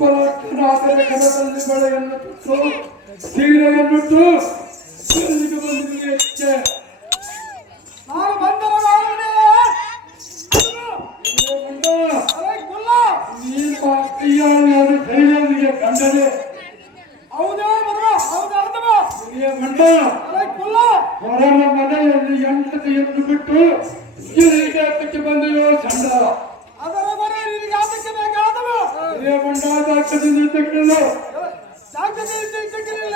ಬಲಾಢ್ಯನಾದರೆ ಕನದಲ್ಲಿ ಬಳೆಯನ್ನು ಬಿಟ್ಟು ಸೀರೆಯನ್ನುಟ್ಟು ಎಲ್ಲಿಗೆ ಬಂದಿದೆ ಹೆಚ್ಚೆ ನಾನು ಬಂದರ ನೀನು ಧೈರ್ಯನಿಗೆ ಕಂಡರೆ ಹೌದಾ ಬರುವ ಹೌದಾ ಮಂಡ ಹೊರನ ಮನೆಯಲ್ಲಿ ಎಂಟತೆಯನ್ನು ಬಿಟ್ಟು ಇಲ್ಲಿಗೆ ಹತ್ತಕ್ಕೆ ಬಂದೆಯೋ ಚಂಡ ಅದರ ಬರ ನಿನಗೆ ಆತಕ್ಕೆ ಬೇಕಾದವ ಮಂಡ ಜಾಗದಿಂದ ಇದ್ದಕ್ಕಿಲ್ಲ ಜಾಗದಿಂದ ಇದ್ದಕ್ಕಿಲ್ಲ